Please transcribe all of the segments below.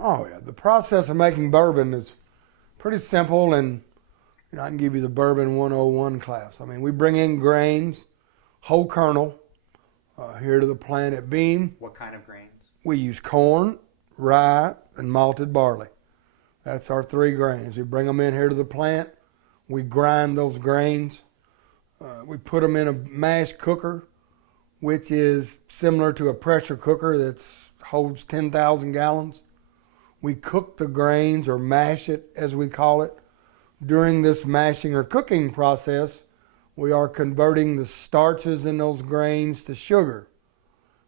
Oh yeah, the process of making bourbon is pretty simple, and I can give you the Bourbon 101 class. I mean, we bring in grains, whole kernel, here to the plant at Beam. What kind of grains? We use corn, rye, and malted barley. That's our three grains. We bring them in here to the plant. We grind those grains. We put them in a mash cooker, which is similar to a pressure cooker that holds 10,000 gallons. We cook the grains, or mash it as we call it. During this mashing or cooking process, we are converting the starches in those grains to sugar.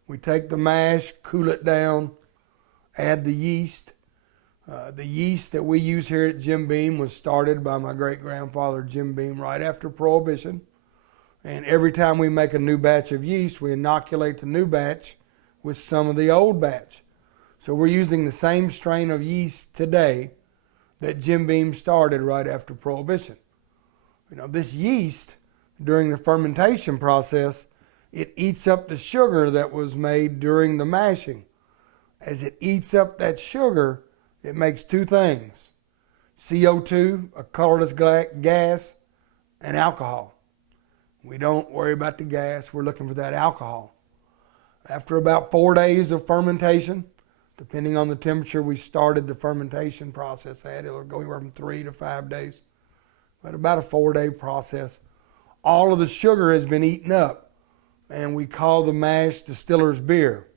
We take the mash, cool it down, add the yeast. The yeast that we use here at Jim Beam was started by my great-grandfather Jim Beam right after Prohibition. And every time we make a new batch of yeast, we inoculate the new batch with some of the old batch. So we're using the same strain of yeast today that Jim Beam started right after Prohibition. This yeast, during the fermentation process, it eats up the sugar that was made during the mashing. As it eats up that sugar, it makes two things: CO2, a colorless gas, and alcohol. We don't worry about the gas, we're looking for that alcohol. After about 4 days of fermentation, depending on the temperature we started the fermentation process at, it'll go anywhere from 3 to 5 days, but about a 4-day process. All of the sugar has been eaten up, and we call the mash distiller's beer.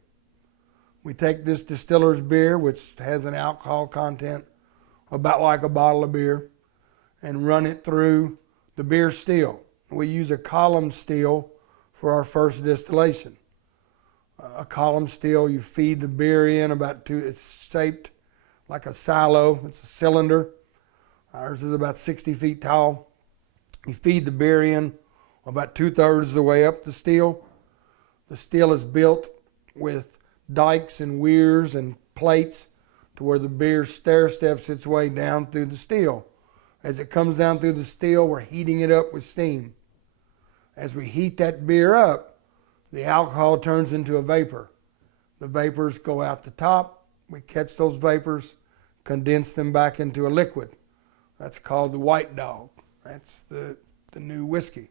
We take this distiller's beer, which has an alcohol content about like a bottle of beer, and run it through the beer still. We use a column still for our first distillation. A column still, you feed the beer in it's shaped like a silo. It's a cylinder. Ours is about 60 feet tall. You feed the beer in about 2/3 of the way up the still. The still is built with dikes and weirs and plates to where the beer stair steps its way down through the still. As it comes down through the still, we're heating it up with steam. As we heat that beer up, the alcohol turns into a vapor. The vapors go out the top. We catch those vapors, condense them back into a liquid. That's called the White Dog. That's the new whiskey.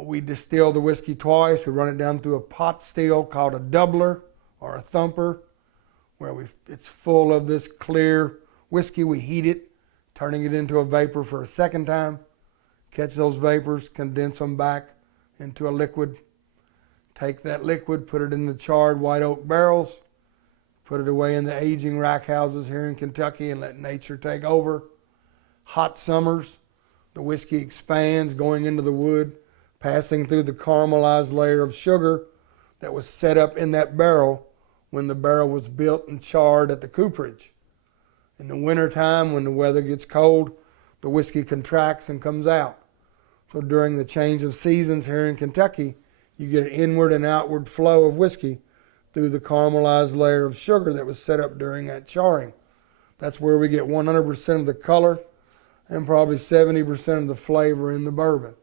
We distill the whiskey twice. We run it down through a pot still called a doubler or a thumper, where it's full of this clear whiskey. We heat it, turning it into a vapor for a second time. Catch those vapors, condense them back into a liquid. Take that liquid, put it in the charred white oak barrels, put it away in the aging rack houses here in Kentucky, and let nature take over. Hot summers, the whiskey expands, going into the wood, passing through the caramelized layer of sugar that was set up in that barrel when the barrel was built and charred at the cooperage. In the wintertime, when the weather gets cold, the whiskey contracts and comes out. So during the change of seasons here in Kentucky, you get an inward and outward flow of whiskey through the caramelized layer of sugar that was set up during that charring. That's where we get 100% of the color and probably 70% of the flavor in the bourbon.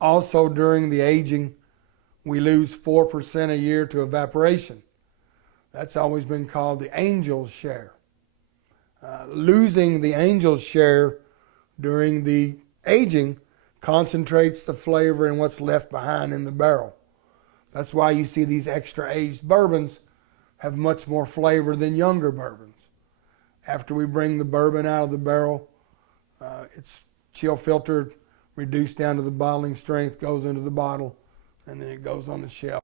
Also, during the aging, we lose 4% a year to evaporation. That's always been called the angel's share. Losing the angel's share during the aging concentrates the flavor in what's left behind in the barrel. That's why you see these extra aged bourbons have much more flavor than younger bourbons. After we bring the bourbon out of the barrel, it's chill filtered, reduced down to the bottling strength, goes into the bottle, and then it goes on the shelf.